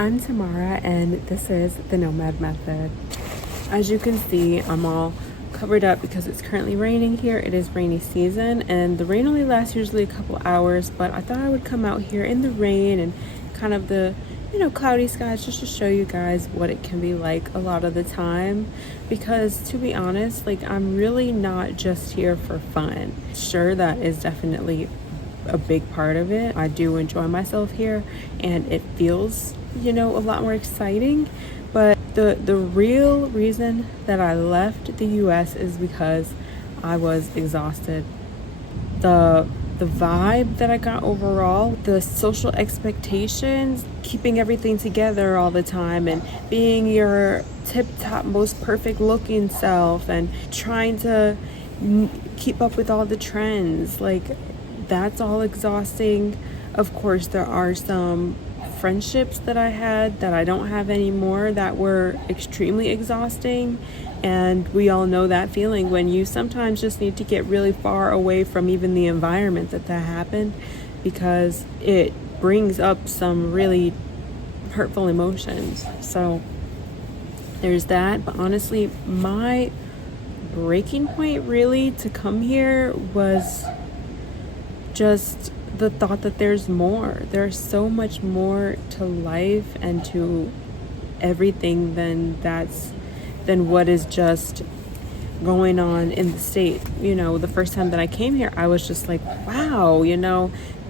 I'm Tamara, and this is the Nomad method. As you can see, I'm all covered up because it's currently raining here. It is rainy season, and the rain only lasts usually a couple hours, but I thought I would come out here in the rain and kind of the cloudy skies just to show you guys what it can be like a lot of the time, because to be honest, like, I'm really not just here for fun. Sure, that is definitely a big part of it. I do enjoy myself here and it feels, a lot more exciting. But the real reason that I left the US is because I was exhausted. The vibe that I got overall, the social expectations, keeping everything together all the time and being your tip-top most perfect looking self and trying to keep up with all the trends, like, that's all exhausting. Of course, there are some friendships that I had that I don't have anymore that were extremely exhausting, and we all know that feeling when you sometimes just need to get really far away from even the environment that happened, because it brings up some really hurtful emotions. So there's that. But honestly, my breaking point really to come here was just the thought that there's more. There's so much more to life and to everything than what is just going on in the state. The first time that I came here, I was just like, wow,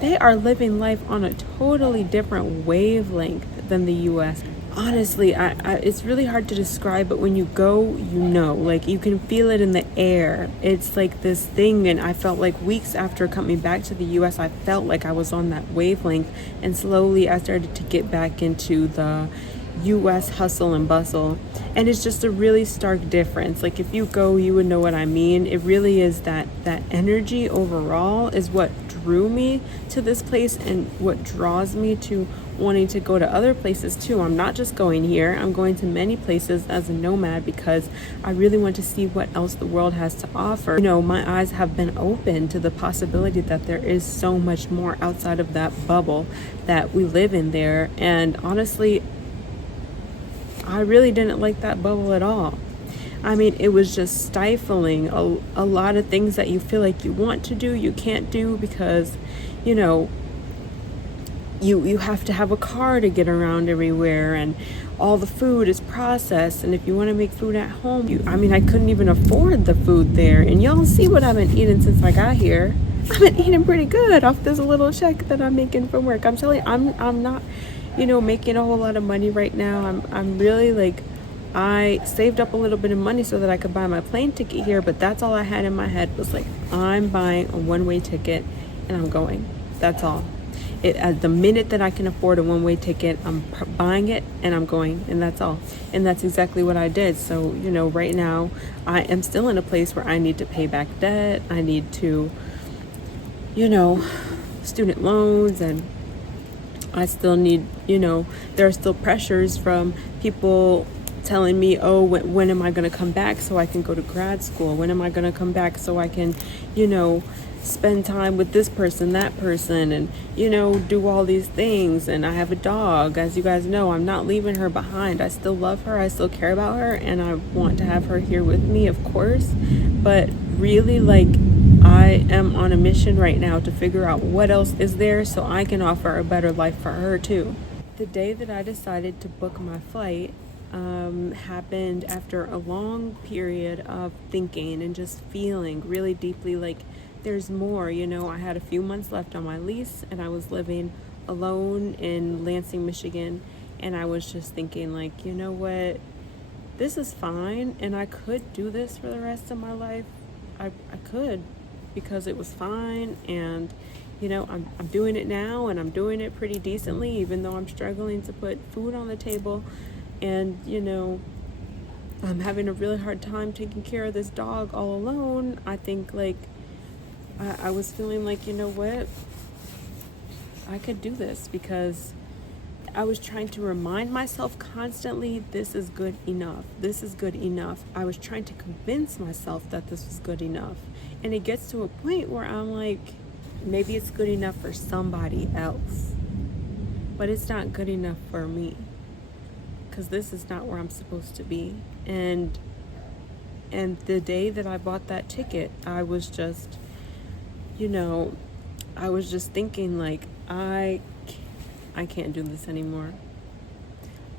they are living life on a totally different wavelength than the US. Honestly, it's really hard to describe, but when you go, like, you can feel it in the air. It's like this thing, and I felt like weeks after coming back to the US, I felt like I was on that wavelength, and slowly I started to get back into the US hustle and bustle, and it's just a really stark difference. Like, if you go, you would know what I mean. It really is that energy overall is what drew me to this place and what draws me to wanting to go to other places too. I'm not just going here, I'm going to many places as a nomad because I really want to see what else the world has to offer. My eyes have been open to the possibility that there is so much more outside of that bubble that we live in there, and honestly, I really didn't like that bubble at all. I mean, it was just stifling. A lot of things that you feel like you want to do, you can't do because, you have to have a car to get around everywhere, and all the food is processed, and if you want to make food at home, I couldn't even afford the food there. And y'all see what I've been eating since I got here. I've been eating pretty good off this little check that I'm making from work. I'm telling you, I'm not making a whole lot of money right now. I'm really, like, I saved up a little bit of money so that I could buy my plane ticket here, but that's all I had in my head was like, I'm buying a one-way ticket and I'm going. That's all. At the minute that I can afford a one-way ticket, I'm buying it and I'm going, and that's all. And that's exactly what I did. So, right now I am still in a place where I need to pay back debt. I need to, student loans, and I still need, there are still pressures from people telling me, oh, when am I going to come back so I can go to grad school? When am I going to come back so I can, spend time with this person, that person, and, do all these things. And I have a dog. As you guys know, I'm not leaving her behind. I still love her. I still care about her, and I want to have her here with me, of course. But really, like, I am on a mission right now to figure out what else is there so I can offer a better life for her too. The day that I decided to book my flight happened after a long period of thinking and just feeling really deeply like there's more. I had a few months left on my lease, and I was living alone in Lansing, Michigan, and I was just thinking, like, you know what, this is fine, and I could do this for the rest of my life. I could, because it was fine, and I'm doing it now, and I'm doing it pretty decently, even though I'm struggling to put food on the table, and I'm having a really hard time taking care of this dog all alone. I think, like, I was feeling like, you know what, I could do this, because I was trying to remind myself constantly, this is good enough. This is good enough. I was trying to convince myself that this was good enough. And it gets to a point where I'm like, maybe it's good enough for somebody else, but it's not good enough for me. because this is not where I'm supposed to be. And the day that I bought that ticket, I was just, I was just thinking like, I can't do this anymore.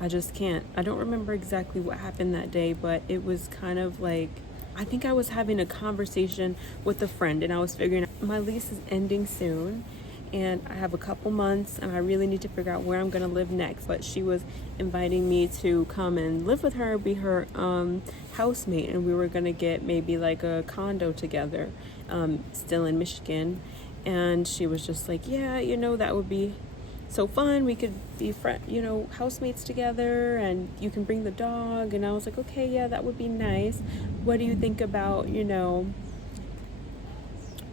I just can't. I don't remember exactly what happened that day, but it was kind of like, I think I was having a conversation with a friend, and I was figuring out my lease is ending soon and I have a couple months and I really need to figure out where I'm going to live next. But she was inviting me to come and live with her, be her housemate, and we were going to get maybe like a condo together, still in Michigan. And she was just like, yeah, that would be so fun. We could be housemates together, and you can bring the dog. And I was like, okay, yeah, that would be nice. What do you think about,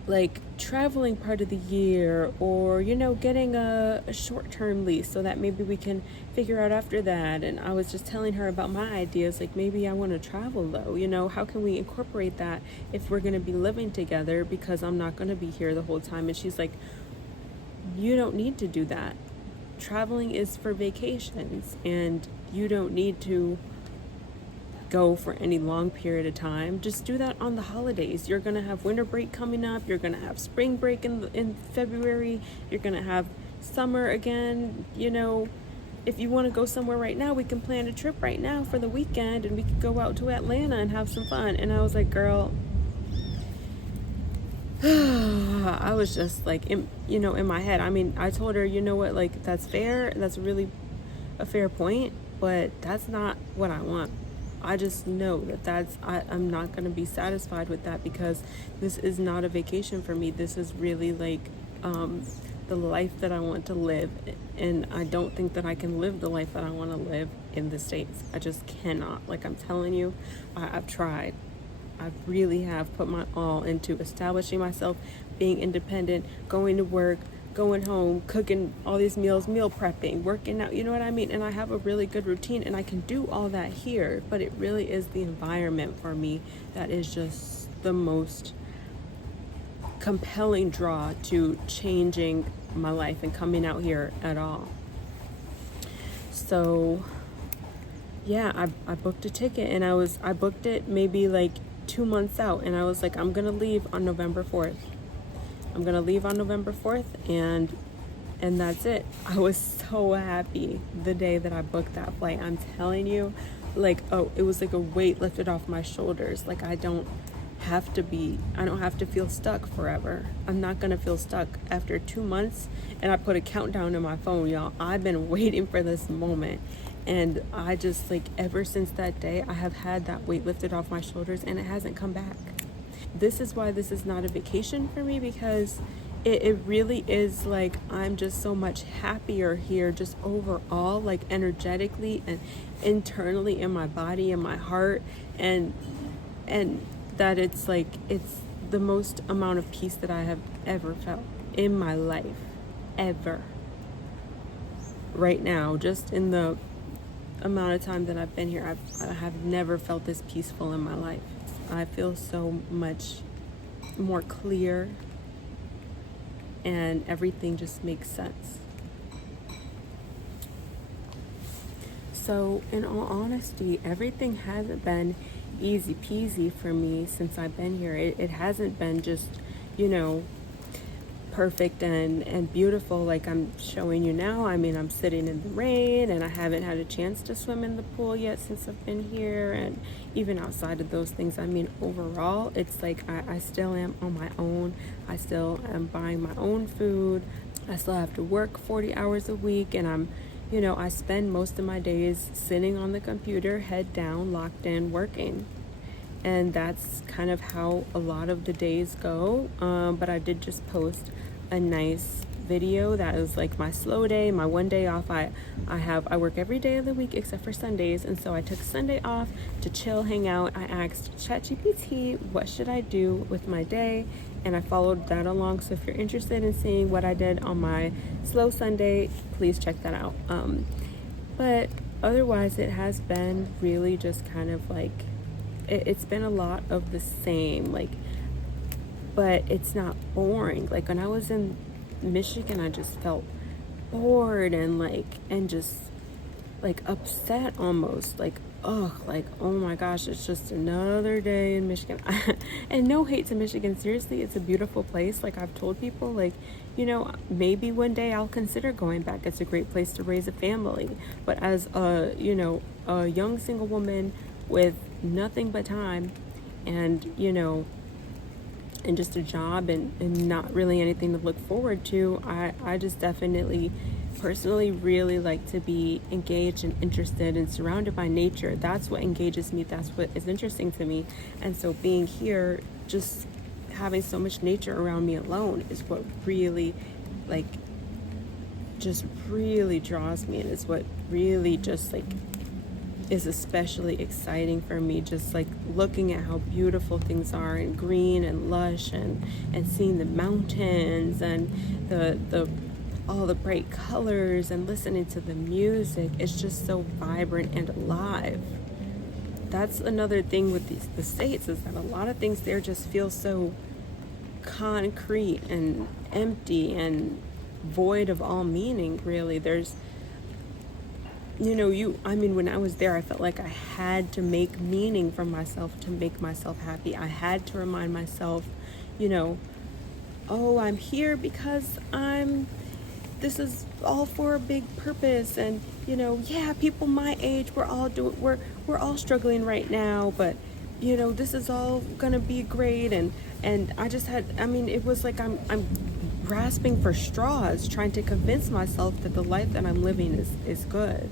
like traveling part of the year, or getting a short-term lease so that maybe we can figure out after that. And I was just telling her about my ideas, like maybe I want to travel though, how can we incorporate that if we're going to be living together, because I'm not going to be here the whole time. And she's like, you don't need to do that. Traveling is for vacations, and you don't need to go for any long period of time. Just do that on the holidays. You're gonna have winter break coming up. You're gonna have spring break in February. You're gonna have summer again. If you want to go somewhere right now, we can plan a trip right now for the weekend, and we could go out to Atlanta and have some fun. And I was like, girl, I was just like, in my head. I mean, I told her, what, like, that's fair. That's really a fair point, but that's not what I want. I just know that I'm not going to be satisfied with that, because this is not a vacation for me. This is really like the life that I want to live. And I don't think that I can live the life that I want to live in the States. I just cannot. Like, I'm telling you, I've tried. I really have put my all into establishing myself, being independent, going to work, going home, cooking all these meals, meal prepping, working out, you know what I mean? And I have a really good routine, and I can do all that here, but it really is the environment for me that is just the most compelling draw to changing my life and coming out here at all. So yeah, I booked a ticket, and I booked it maybe like 2 months out, and I was like, I'm gonna leave on November 4th. I'm gonna leave on November 4th, and that's it. I was so happy the day that I booked that flight. I'm telling you, like, it was like a weight lifted off my shoulders. Like, I don't have to feel stuck forever. I'm not gonna feel stuck after 2 months. And I put a countdown in my phone, y'all. I've been waiting for this moment. And I just, like, ever since that day, I have had that weight lifted off my shoulders, and it hasn't come back. This is why this is not a vacation for me, because it really is like, I'm just so much happier here, just overall, like energetically and internally in my body and my heart, and that it's like, it's the most amount of peace that I have ever felt in my life, ever. Right now, just in the amount of time that I've been here, I have never felt this peaceful in my life. I feel so much more clear, and everything just makes sense. So in all honesty, everything hasn't been easy peasy for me since I've been here. It hasn't been just, perfect and beautiful like I'm showing you now. I mean, I'm sitting in the rain, and I haven't had a chance to swim in the pool yet since I've been here. And even outside of those things, I mean, overall, it's like I still am on my own. I still am buying my own food. I still have to work 40 hours a week, and I spend most of my days sitting on the computer, head down, locked in, working. And that's kind of how a lot of the days go. But I did just post a nice video that is like my slow day, my one day off. I work every day of the week except for Sundays, and so I took Sunday off to chill, hang out. I asked ChatGPT, what should I do with my day? And I followed that along. So if you're interested in seeing what I did on my slow Sunday, please check that out. But otherwise, it has been really just kind of like, it's been a lot of the same, like, but it's not boring. Like, when I was in Michigan, I just felt bored and just like upset almost, like, ugh, like, oh my gosh, it's just another day in Michigan. And no hate to Michigan, seriously, it's a beautiful place. Like I've told people, like, maybe one day I'll consider going back. It's a great place to raise a family. But as a, a young single woman with nothing but time and, and just a job and not really anything to look forward to, I just definitely personally really like to be engaged and interested and surrounded by nature. That's what engages me. That's what is interesting to me. And so being here, just having so much nature around me alone is what really, like, just really draws me, and is what really just like is especially exciting for me, just like looking at how beautiful things are and green and lush, and seeing the mountains and the all the bright colors and listening to the music. It's just so vibrant and alive. That's another thing with the States, is that a lot of things there just feel so concrete and empty and void of all meaning, really. There's when I was there, I felt like I had to make meaning for myself to make myself happy. I had to remind myself, oh, I'm here because this is all for a big purpose. And, yeah, people my age, we're all struggling right now, but, this is all gonna be great. And I just it was like I'm grasping for straws, trying to convince myself that the life that I'm living is good.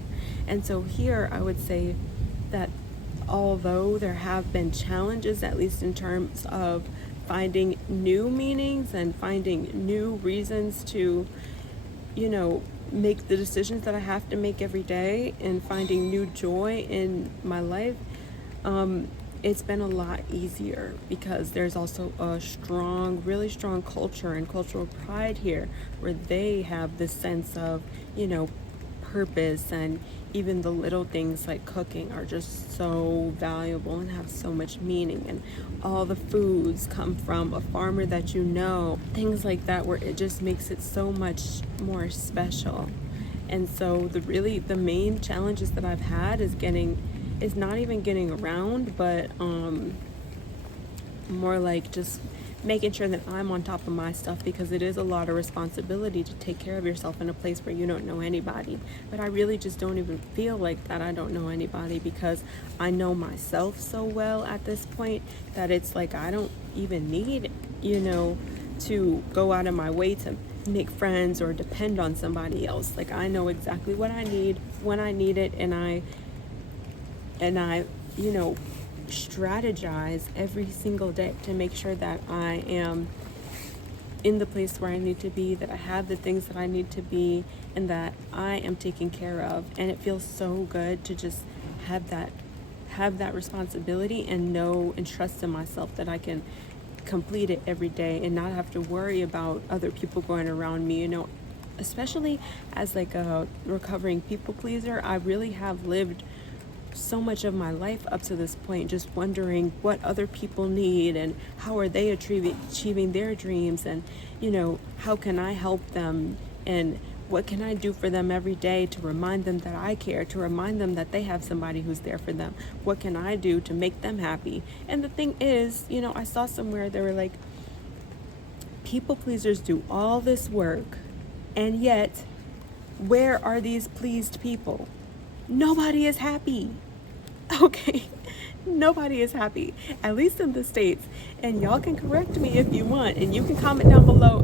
And so here I would say that although there have been challenges, at least in terms of finding new meanings and finding new reasons to, make the decisions that I have to make every day, and finding new joy in my life, it's been a lot easier because there's also a really strong culture and cultural pride here, where they have this sense of, purpose, and even the little things like cooking are just so valuable and have so much meaning, and all the foods come from a farmer that things like that, where it just makes it so much more special. And so the main challenges that I've had is not even getting around, but more like just making sure that I'm on top of my stuff, because it is a lot of responsibility to take care of yourself in a place where you don't know anybody. But I really just don't even feel like that I don't know anybody, because I know myself so well at this point that it's like I don't even need, to go out of my way to make friends or depend on somebody else. Like, I know exactly what I need when I need it, and I strategize every single day to make sure that I am in the place where I need to be, that I have the things that I need to be, and that I am taken care of. And it feels so good to just have that responsibility and know and trust in myself that I can complete it every day and not have to worry about other people going around me, especially as like a recovering people pleaser. I really have lived so much of my life up to this point just wondering what other people need, and how are they achieving their dreams, and how can I help them, and what can I do for them every day to remind them that I care, to remind them that they have somebody who's there for them. What can I do to make them happy? And the thing is, I saw somewhere they were like, people pleasers do all this work, and yet where are these pleased people? Nobody is happy. Okay, nobody is happy, at least in the States. And y'all can correct me if you want, and you can comment down below.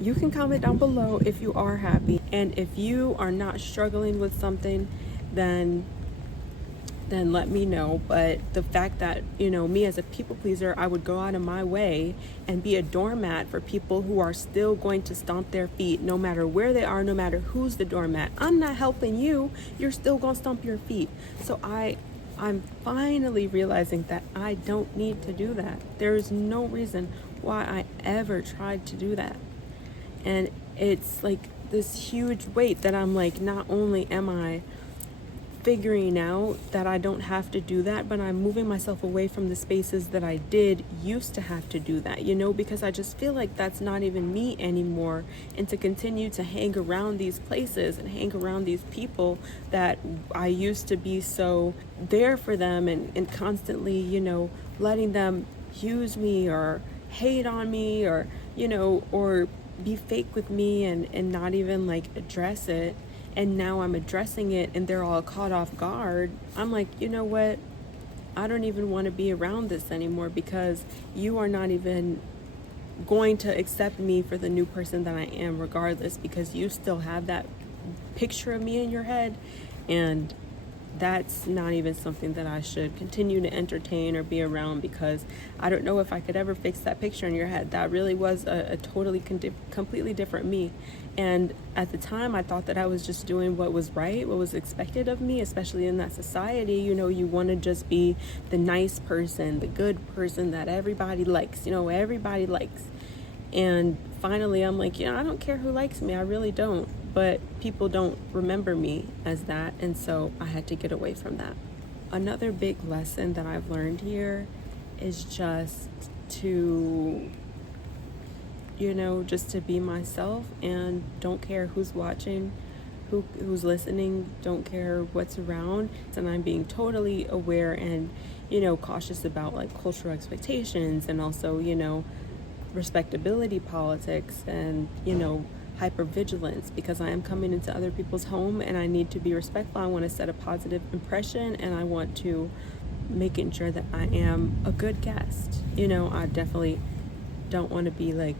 You can comment down below if you are happy, and if you are not struggling with something, then let me know. But the fact that, me as a people pleaser, I would go out of my way and be a doormat for people who are still going to stomp their feet no matter where they are, no matter who's the doormat. I'm not helping you. You're still going to stomp your feet. So I'm finally realizing that I don't need to do that. There is no reason why I ever tried to do that. And it's like this huge weight that I'm like, not only am I figuring out that I don't have to do that, but I'm moving myself away from the spaces that I did used to have to do that, because I just feel like that's not even me anymore. And to continue to hang around these places and hang around these people that I used to be so there for them, and constantly, letting them use me or hate on me, or, or be fake with me, and not even like address it. And now I'm addressing it and they're all caught off guard. I'm like, you know what? I don't even want to be around this anymore, because you are not even going to accept me for the new person that I am regardless, because you still have that picture of me in your head. And that's not even something that I should continue to entertain or be around, because I don't know if I could ever fix that picture in your head. That really was a totally completely different me. And at the time, I thought that I was just doing what was right, what was expected of me, especially in that society. You want to just be the nice person, the good person that everybody likes, everybody likes. And finally, I'm like, I don't care who likes me. I really don't. But people don't remember me as that. And so I had to get away from that. Another big lesson that I've learned here is just to, just to be myself, and don't care who's watching, who's listening, don't care what's around. And I'm being totally aware and, cautious about like cultural expectations, and also, respectability politics, and, hypervigilance, because I am coming into other people's home and I need to be respectful. I want to set a positive impression, and I want to making sure that I am a good guest. I definitely don't want to be like,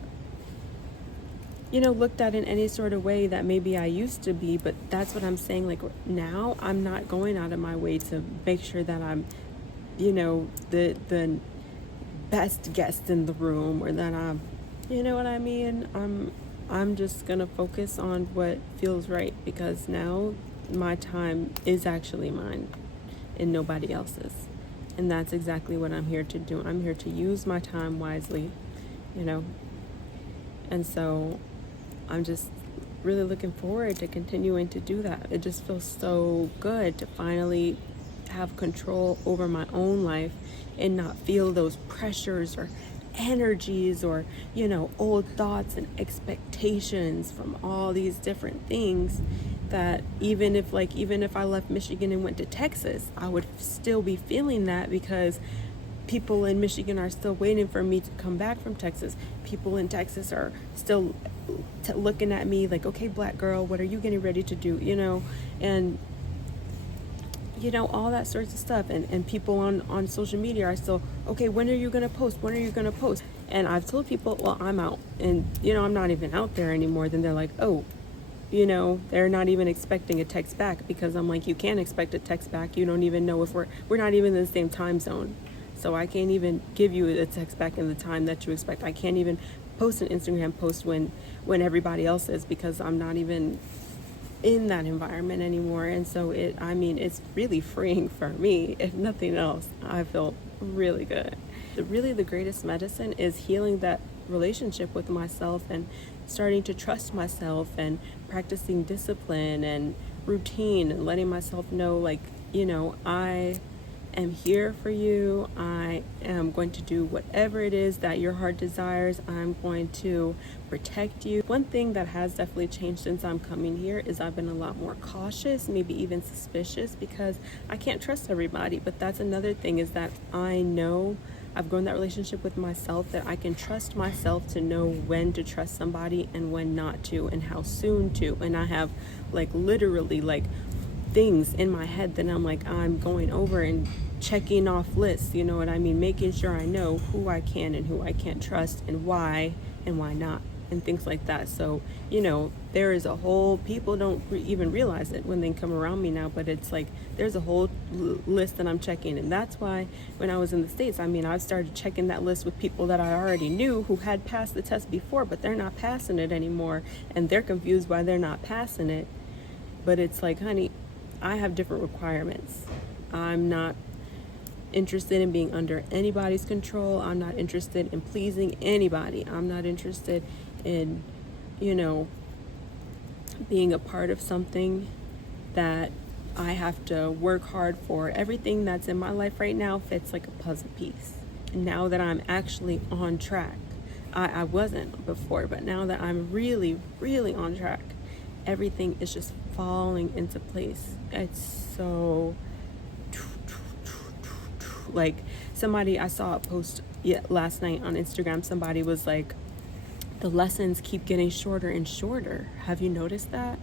looked at in any sort of way that maybe I used to be. But that's what I'm saying. Like now I'm not going out of my way to make sure that I'm, the best guest in the room, or that I'm, what I mean? I'm just gonna focus on what feels right, because now my time is actually mine and nobody else's. And that's exactly what I'm here to do. I'm here to use my time wisely, And so I'm just really looking forward to continuing to do that. It just feels so good to finally have control over my own life and not feel those pressures or energies, or old thoughts and expectations from all these different things, that even if I left Michigan and went to Texas, I would still be feeling that, because people in Michigan are still waiting for me to come back from Texas. People in Texas are still looking at me like, okay, black girl, what are you getting ready to do? And all that sorts of stuff. And people on social media are still, okay, when are you going to post? When are you going to post? And I've told people, well, I'm out. And, I'm not even out there anymore. Then they're like, oh, they're not even expecting a text back, because I'm like, you can't expect a text back. You don't even know if we're not even in the same time zone. So I can't even give you a text back in the time that you expect. I can't even post an Instagram post when everybody else is, because I'm not even in that environment anymore. And so it's really freeing for me. If nothing else, I feel really good. The greatest medicine is healing that relationship with myself, and starting to trust myself, and practicing discipline and routine, and letting myself know, like, I am here for you. I am going to do whatever it is that your heart desires. I'm going to protect you. One thing that has definitely changed since I'm coming here is I've been a lot more cautious, maybe even suspicious, because I can't trust everybody. But that's another thing, is that I know I've grown that relationship with myself, that I can trust myself to know when to trust somebody and when not to, and how soon to. And I have literally things in my head that I'm like, I'm going over and checking off lists, you know what I mean? Making sure I know who I can and who I can't trust, and why not, and things like that. So, there is a whole, people don't even realize it when they come around me now, but it's like, there's a whole list that I'm checking. And that's why when I was in the States, I've started checking that list with people that I already knew who had passed the test before, but they're not passing it anymore. And they're confused why they're not passing it. But it's like, honey, I have different requirements. I'm not interested in being under anybody's control. I'm not interested in pleasing anybody. I'm not interested in, being a part of something that I have to work hard for. Everything that's in my life right now fits like a puzzle piece. Now that I'm actually on track, I wasn't before, but now that I'm really, really on track, everything is just falling into place. It's so like, somebody, I saw a post last night on Instagram. Somebody was like, the lessons keep getting shorter and shorter. Have you noticed that?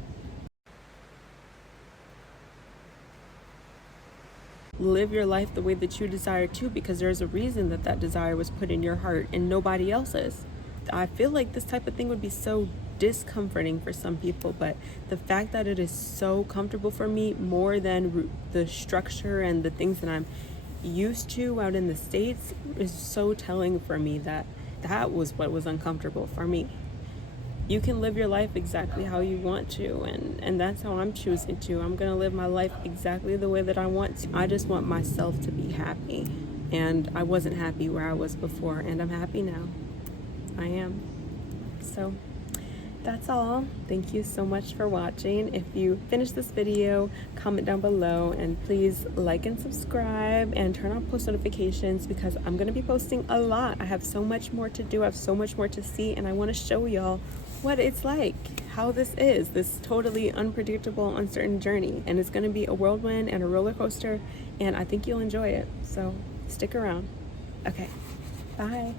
Live your life the way that you desire to, because there's a reason that that desire was put in your heart and nobody else's. I feel like this type of thing would be so discomforting for some people, but the fact that it is so comfortable for me, more than the structure and the things that I'm used to out in the States, is so telling for me that that was what was uncomfortable for me. You can live your life exactly how you want to, and that's how I'm choosing to. I'm gonna live my life exactly the way that I want to. I just want myself to be happy, and I wasn't happy where I was before, and I'm happy now. I am. So that's all. Thank you so much for watching. If you finish this video, comment down below, and please like and subscribe and turn on post notifications, because I'm going to be posting a lot. I have so much more to do. I have so much more to see, and I want to show y'all what it's like, how this is, this totally unpredictable, uncertain journey. And it's going to be a whirlwind and a roller coaster, and I think you'll enjoy it. So stick around. Okay, bye.